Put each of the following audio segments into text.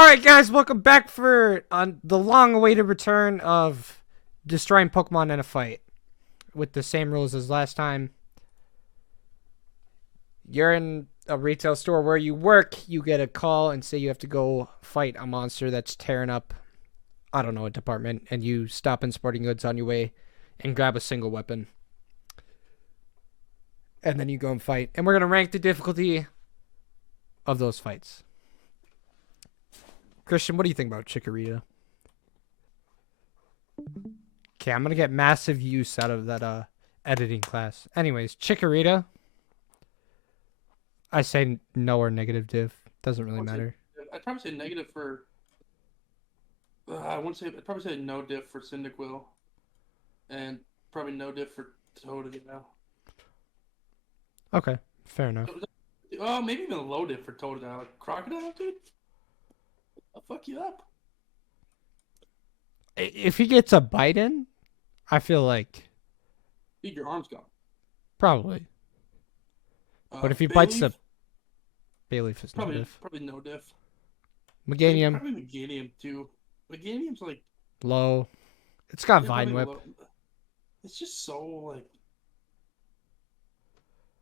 Alright, guys, welcome back for the long-awaited return of destroying Pokemon in a fight. With the same rules as last time. You're in a retail store where you work, you get a call and say you have to go fight a monster that's tearing up, I don't know, a department, and you stop in Sporting Goods on your way and grab a single weapon. And then you go and fight. And we're going to rank the difficulty of those fights. Christian, what do you think about Chikorita? Okay, I'm going to get massive use out of that editing class. Anyways, Chikorita. I say no or negative div. Doesn't really matter. I'd probably say negative for. I wouldn't say. I'd probably say no diff for Cyndaquil, and probably no diff for Totodile. Okay, fair enough. Oh, maybe even a low diff for Totodile. Like Crocodile, dude. I'll fuck you up. If he gets a bite in, I feel like Dude, your arm's gone. probably. But if he bites the Bayleef is probably negative. probably no diff. Meganium. Probably Meganium too. Meganium's like low. It's got yeah, Vine Whip. low. It's just so like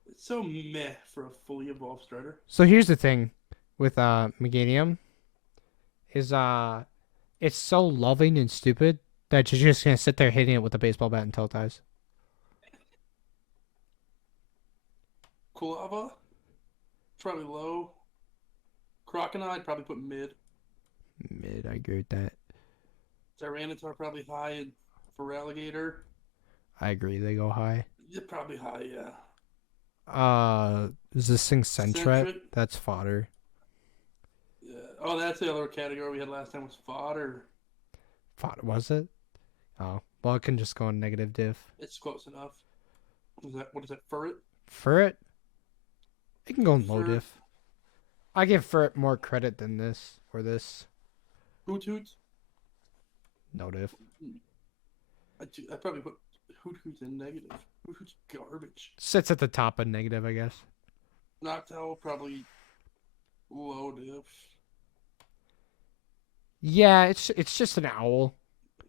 it's so meh for a fully evolved starter. So here's the thing with Meganium is it's so loving and stupid that you're just gonna sit there hitting it with a baseball bat until it dies. Kulava, probably low. Croconaw, I'd probably put mid. Mid, I agree with that. Tyranitar probably high, and for Alligator, I agree, they go high. yeah, probably high, yeah. Is this thing Sentret? Sentret? That's fodder. Yeah. Oh, that's the other category we had last time was fodder. Fodder, was it? Oh, well, it can just go in negative diff. It's close enough. What is that? Furret? Furret? It can go in low Furret. diff. I give Furret more credit than this or this. Hoot Hoot? No diff. I'd probably put Hoot Hoot in negative. Hoot Hoot's garbage. Sits at the top of negative, I guess. Noctowl probably low diff. Yeah, it's just an owl.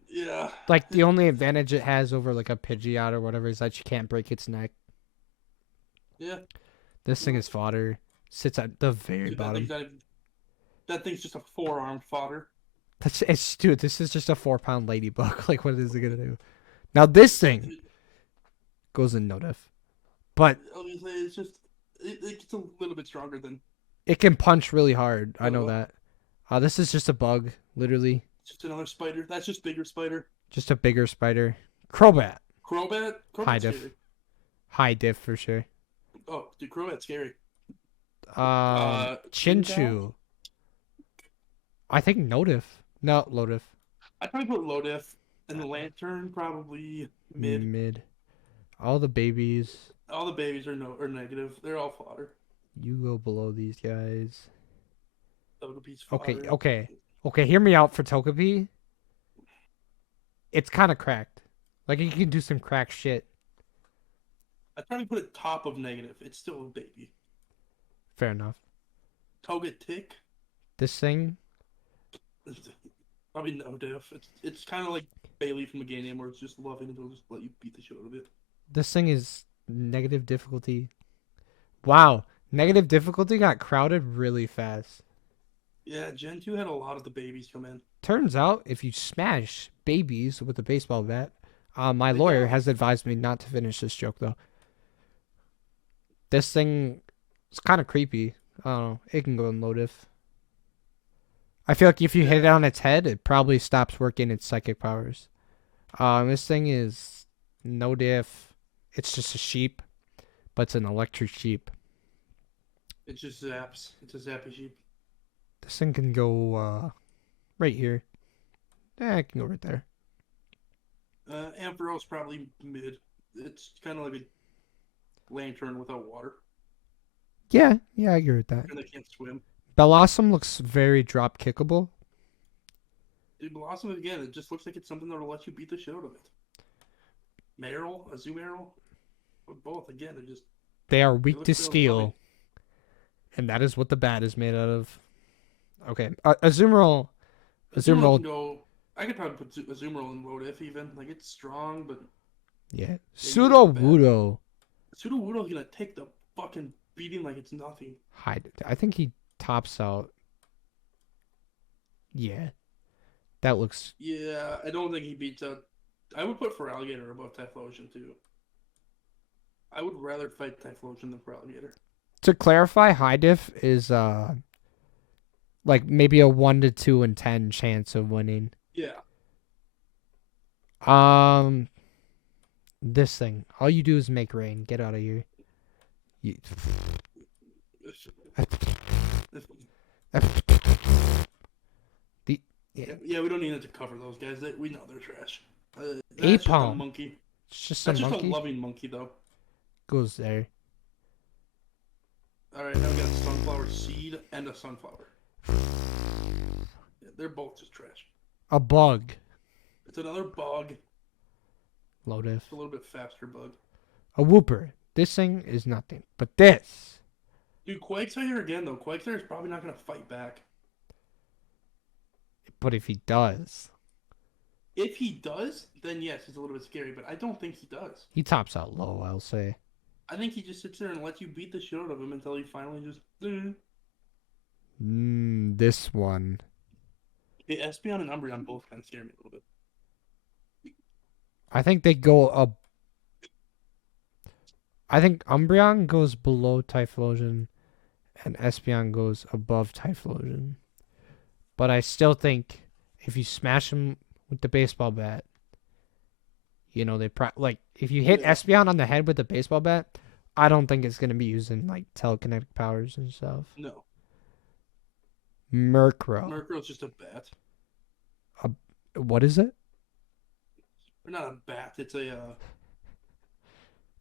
Yeah. Like, the only advantage it has over, like, a Pidgeot or whatever is that you can't break its neck. Yeah. This thing is fodder. Sits at the very Dude, bottom. that thing's just a four-armed fodder. Dude, this is just a 4-pound ladybug. Like, what is it gonna do? Now, this thing goes in no diff. But Obviously, it's just it gets a little bit stronger than it can punch really hard. I know Oh. that. This is just a bug, literally. just another spider. That's just bigger spider. Just a bigger spider. Crobat. Crobat? High Crobat's diff. scary. High diff for sure. Oh, dude, Crobat's scary. Chinchu. I think no diff. No, low diff. I'd probably put low diff. And the Lantern, probably mid. Mid. All the babies. All the babies are negative. They're all fodder. You go below these guys. Togepi's fodder. Okay, hear me out for Togepi. It's kind of cracked. Like, you can do some crack shit. I'd probably put it top of negative. It's still a baby. Fair enough. Togetic? This thing, Probably no diff. It's kind of like Bailey from Meganium, where it's just loving and it'll just let you beat the shit out of it. this thing is negative difficulty. Wow, negative difficulty got crowded really fast. Yeah, Gen 2 had a lot of the babies come in. Turns out, if you smash babies with a baseball bat, my They lawyer die. has advised me not to finish this joke, though. This thing is kind of creepy. I don't know. It can go in low diff. I feel like if you hit it on its head, it probably stops working its psychic powers. This thing is no diff. It's just a sheep, but it's an electric sheep. It just zaps. It's a zappy sheep. This thing can go right here. It can go right there. Ampharos probably mid. It's kind of like a lantern without water. Yeah, I agree with that. And they can't swim. Bellossom looks very drop kickable. Dude, Blossom, again, it just looks like it's something that'll let you beat the shit out of it. Meryl, Azumarill, both, again, they're just... They are they weak look to so steel, loving. and that is what the bat is made out of. Okay. Azumarill. Azumarill can Azumarill. go. I could probably put Azumarill in what if even. Like, it's strong, but Yeah. yeah, you got a bad. Sudowoodo. Sudowoodo's gonna take the fucking beating like it's nothing. Hide. I think he tops out. Yeah. That looks. Yeah, I don't think he beats out. I would put Feraligatr above Typhlosion too. I would rather fight Typhlosion than Feraligatr. To clarify, high diff is like maybe a 1 to 2 in 10 chance of winning. Yeah. Um, this thing. All you do is make rain. Get out of here. You... the Yeah, we don't need it to cover those guys. We know they're trash. That's just a Aipom. monkey. It's just That's a just monkey. a loving monkey, though. Goes there. All right, now we got a sunflower seed and a sunflower. Yeah, they're both just trash. A bug. It's another bug. Low diff. It's a little bit faster bug. A whooper. This thing is nothing. But this. Dude, Quagsire again, though. Quagsire is probably not going to fight back. But if he does. If he does, then yes, it's a little bit scary, but I don't think he does. He tops out low, I'll say. I think he just sits there and lets you beat the shit out of him until he finally just. This one. Hey, Espeon and Umbreon both kind of scare me a little bit. I think they go up. I think Umbreon goes below Typhlosion and Espeon goes above Typhlosion. But I still think if you smash him with the baseball bat, you know, like if you hit Espeon on the head with a baseball bat, I don't think it's going to be using like telekinetic powers and stuff. No. Murkrow. Murkrow's just a bat. What is it? Or not a bat, it's a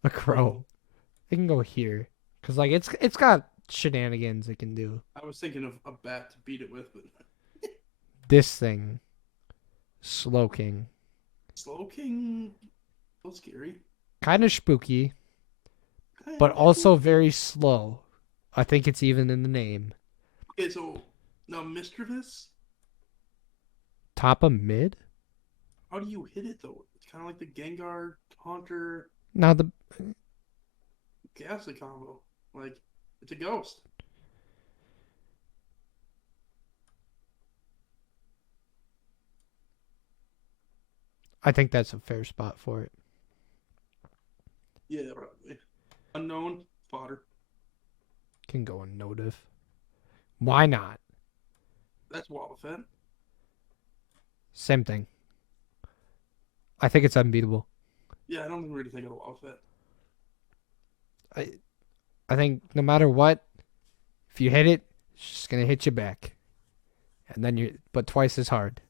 crow. It can go here. Because like it's got shenanigans it can do. I was thinking of a bat to beat it with, but this thing. Slowking. Slowking, a little scary. Kind of spooky, but also very slow. I think it's even in the name. Okay, so now Mischievous. Top of mid? How do you hit it though? It's kind of like the Gengar, Haunter, Now the Ghastly combo. Like, it's a ghost. I think that's a fair spot for it. Yeah, probably. Unknown fodder. Can go in Notif. Why not? That's Wobbuffet. Same thing. I think it's unbeatable. Yeah, I don't think we're going to think of Wobbuffet. I think no matter what, if you hit it, it's just gonna hit you back. And then but twice as hard.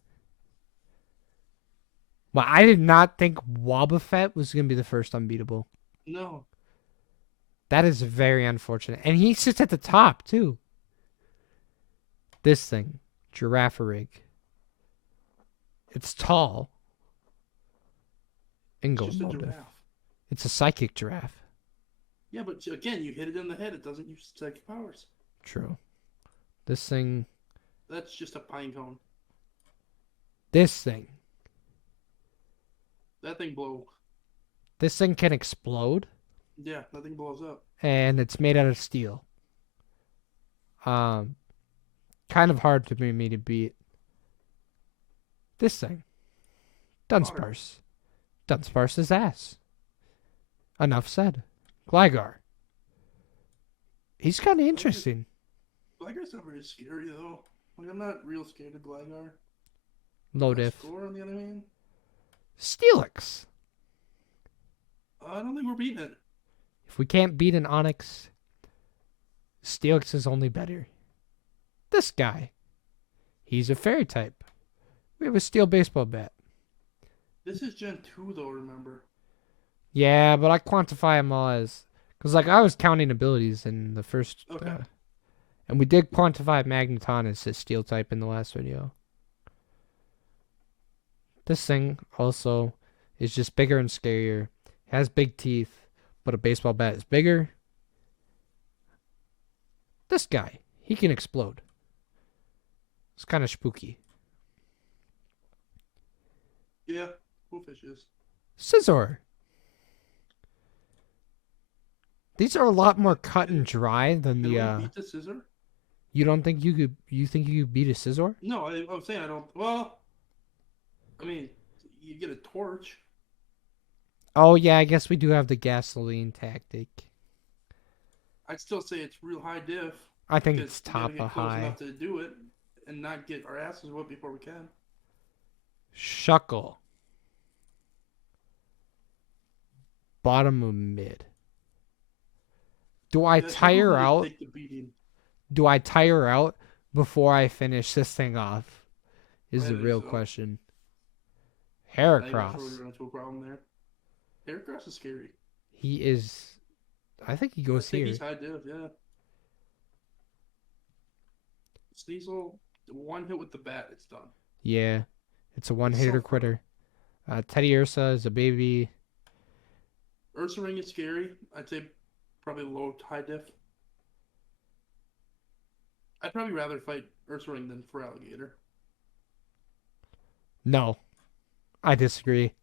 Well, I did not think Wobbuffet was gonna be the first unbeatable. No. That is very unfortunate. And he sits at the top too. This thing. Girafarig. It's tall. It's just a giraffe. It's a psychic giraffe. Yeah, but again, you hit it in the head. It doesn't use psychic powers. True. This thing. That's just a pine cone. This thing. That thing blows. This thing can explode. Yeah, that thing blows up. And it's made out of steel. Kind of hard to me to beat. This thing. Dunsparce. Dunsparce's ass. Enough said. Gligar. He's kind of interesting. Gligar's not very scary, though. Like, I'm not real scared of Gligar. Low diff. Score, on the other hand? Steelix. I don't think we're beating it. If we can't beat an Onix, Steelix is only better. This guy. He's a fairy type. We have a steel baseball bat. This is Gen 2, though, remember? Yeah, but I quantify them all as... Because, like, I was counting abilities in the first... Okay. And we did quantify Magneton as a steel type in the last video. This thing also is just bigger and scarier. It has big teeth, but a baseball bat is bigger. This guy, he can explode. It's kind of spooky. Yeah, Wolfish is. Scizor. These are a lot more cut and dry than Can we the. beat the Scizor? You don't think you could? You think you could beat a Scizor? No, I'm saying I don't. Well, I mean, you get a torch. Oh yeah, I guess we do have the gasoline tactic. I'd still say it's real high diff I think because it's we gotta top get of close high. enough to do it and not get our asses whooped before we can. Shuckle. Bottom of mid. Do I Yeah, Shuckle tire can just out? take the beating. Do I tire out before I finish this thing off? Is I the think real so. question. I think that's where Heracross. we're into a problem there. Heracross is scary. He is. I think he I goes think here. he's high diff, yeah. Sneasel, one hit with the bat, it's done. Yeah, it's a one It's hitter so quitter. Teddy Ursa is a baby. Ursaring is scary. I'd say probably low high diff. I'd probably rather fight Ursaring than for Alligator. No, I disagree.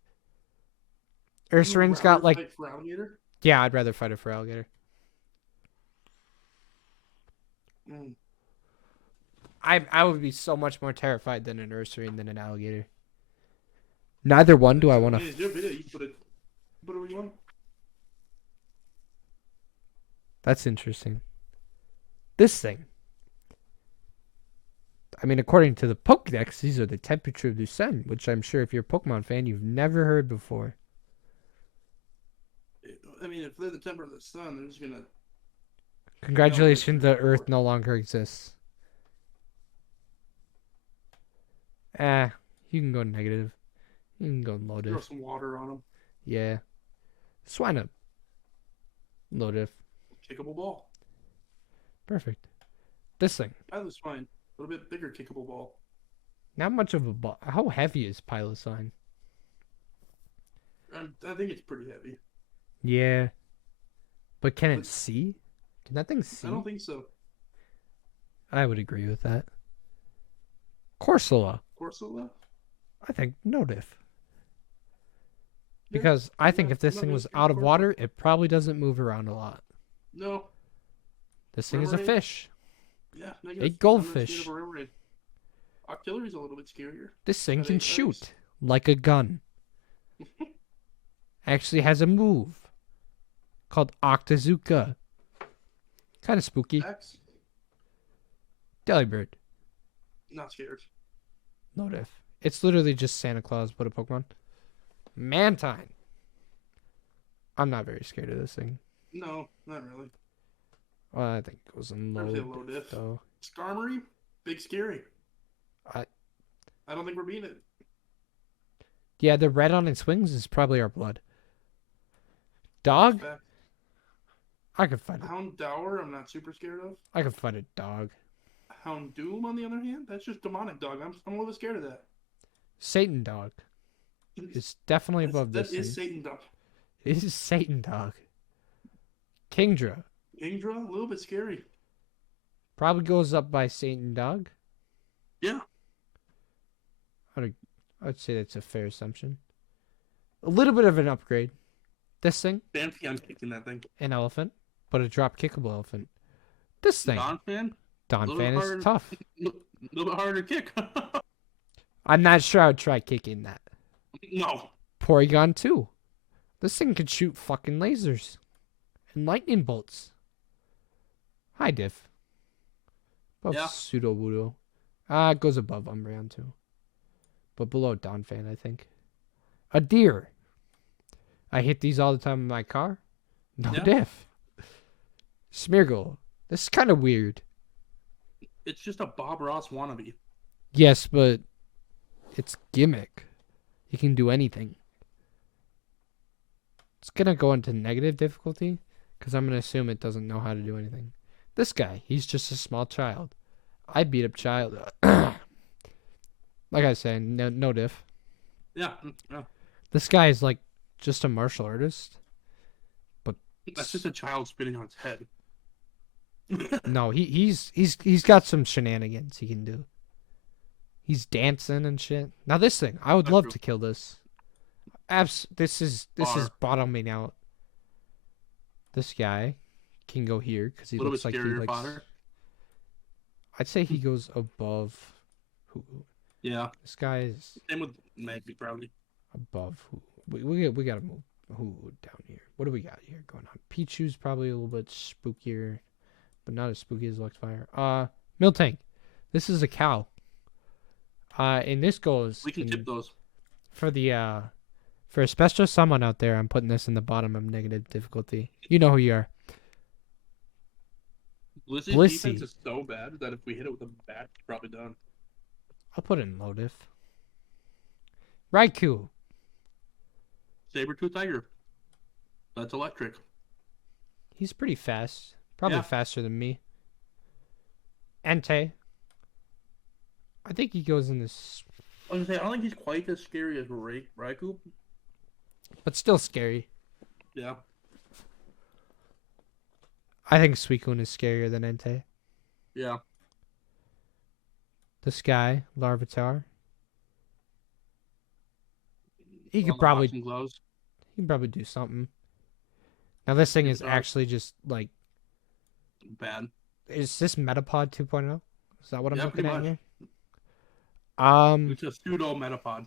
You would Ursaring's rather got like. fight for Alligator? Yeah, I'd rather fight it for alligator. Mm. I would be so much more terrified than an Ursaring than an alligator. Neither one do I want Yeah, to. you put it where you want. That's interesting. This thing. I mean, according to the Pokedex, these are the temperature of the sun, which I'm sure if you're a Pokemon fan, you've never heard before. I mean, if they're the temperature of the sun, they're just gonna. Congratulations, Yeah, the Earth no longer exists. You can go negative. You can go low Throw diff. some water on them. Yeah. Swine low diff. Kickable ball. Perfect. This thing. That was fine. A little bit bigger kickable ball. Not much of a ball. How heavy is Pilosine? I think it's pretty heavy. Yeah. But can it But- see? Can that thing see? I don't think so. I would agree with that. Corsola. Corsola? I think no diff. Because I think yeah, if this I'm not thing really was scared out of of Corsola. water, it probably doesn't move around a lot. No. This thing is a Remoraid? fish. Yeah. A Negative. I'm not goldfish. scared of a Remoraid. Octillery's a little bit scarier. This thing I can think shoot like a gun. Actually has a move called Octazooka. Kind of spooky. X? Delibird. Not scared. No diff. It's literally just Santa Claus, but a Pokemon. Mantine. I'm not very scared of this thing. No, not really. Well, I think it goes in I'd say low low diff, diff. though. Skarmory? Big scary. I- I don't think we're beating it. Yeah, the red on its wings is probably our blood. Dog? Fact. I could fight it. Houndour, I'm not super scared of. I could fight a dog. Houndoom, on the other hand, that's just demonic dog. I'm a little bit scared of that. Satan dog is definitely above That this is thing. Satan dog. It is Satan dog. Kingdra Kingdra, a little bit scary. probably goes up by Satan dog. Yeah. I'd say that's a fair assumption. A little bit of an upgrade. This thing, Fancy, I'm kicking that thing. an elephant, but a drop kickable elephant. This thing, Donphan, Donphan harder. is tough. a little bit harder to kick. I'm not sure I would try kicking that. No. Porygon 2. This thing could shoot fucking lasers and lightning bolts. High diff. Above Yeah. Pseudo Voodoo. It goes above Umbreon too. But below Donphan, I think. A deer. I hit these all the time in my car. No Yeah. diff. Smeargle. This is kind of weird. It's just a Bob Ross wannabe. Yes, but it's gimmick. He can do anything. It's going to go into negative difficulty because I'm going to assume it doesn't know how to do anything. This guy, he's just a small child. I beat up child. Like I said, no diff. Yeah. Yeah. This guy is like just a martial artist. That's just a child spitting on its head. No, he's got some shenanigans he can do. He's dancing and shit. Now this thing, I would That's love true. to kill this. This is Bar. bottoming out. This guy can go here because A he little looks bit like he scarier likes. fodder. I'd say he goes above. Who? Yeah. This guy is Same with Magby, probably. above. Who? We gotta move. Who down here? What do we got here going on? Pichu's probably a little bit spookier, but not as spooky as Luxfire. Miltank. This is a cow. And this goes We can tip those. for the for a special someone out there. I'm putting this in the bottom of negative difficulty. You know who you are. Blissy's Blissey. defense is so bad that if we hit it with a bat, it's probably done. I'll put it in low diff. Raikou. Saber-tooth tiger. That's electric. He's pretty fast. Probably Yeah. faster than me. Entei. I think he goes in this, I was gonna say, I don't think he's quite as scary as Raikou. but still scary. Yeah. I think Suicune is scarier than Entei. Yeah. This guy, Larvitar. He On could the probably boxing gloves. do something. Now this thing is Dark. actually just like, Bad. is this Metapod 2.0? Is that what I'm Yeah, looking pretty at much. here? It's a pseudo Metapod.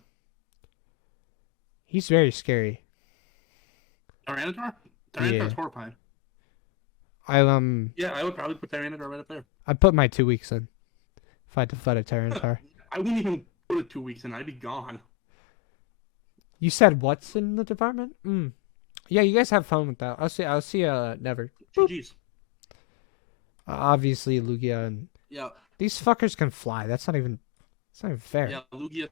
He's very scary. Tyranitar? Yeah. Tyranitar's horrifying. I Yeah, I would probably put Tyranitar right up there. I put my 2 weeks in. If I had to fight a Tyranitar. I wouldn't even put it 2 weeks in. I'd be gone. You said what's in the department? Yeah, you guys have fun with that. I'll see never. GG's. Obviously Lugia and Yeah. these fuckers can fly. It's not even fair. Yeah, Lugia.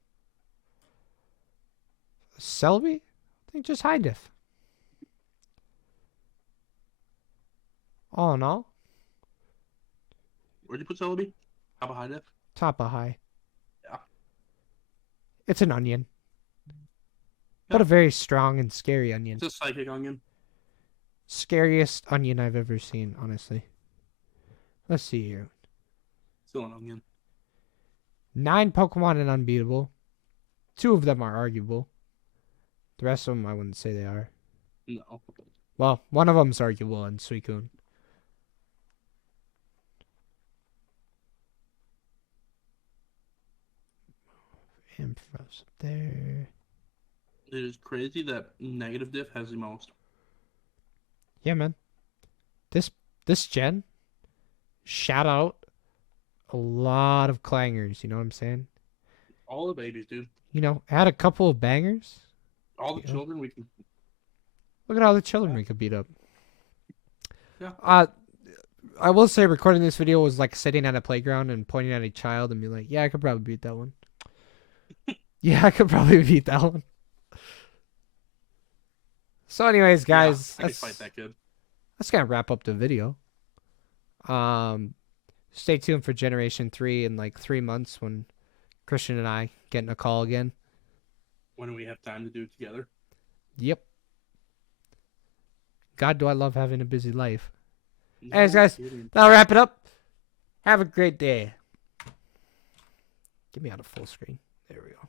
Selby? I think just high diff. All in all, Where'd you put Celebi? Top of high def? top of high. Yeah. It's an onion. But Yeah. a very strong and scary onion. It's a psychic onion. Scariest onion I've ever seen, honestly. Let's see here. Still an onion. 9 Pokemon and unbeatable. 2 of them are arguable. The rest of them I wouldn't say they are. No. Well, one of them's arguable in Suicune. Ampharos up there. It is crazy that negative diff has the most. Yeah, man. This gen, shout out a lot of clangers. You know what I'm saying? All the babies, dude. You know, had a couple of bangers. All the Yeah. children we can. Look at all the children we could beat up. Yeah. I will say recording this video was like sitting at a playground and pointing at a child and be like, yeah, I could probably beat that one. Yeah, I could probably beat that one. So anyways, guys, Yeah, I could fight that kid. that's gonna wrap up the video. Stay tuned for Generation 3 in like 3 months when Christian and I get in a call again. When we have time to do it together. Yep. God, do I love having a busy life. No Anyways, guys, kidding. that'll wrap it up. Have a great day. Get me out of full screen. There we go.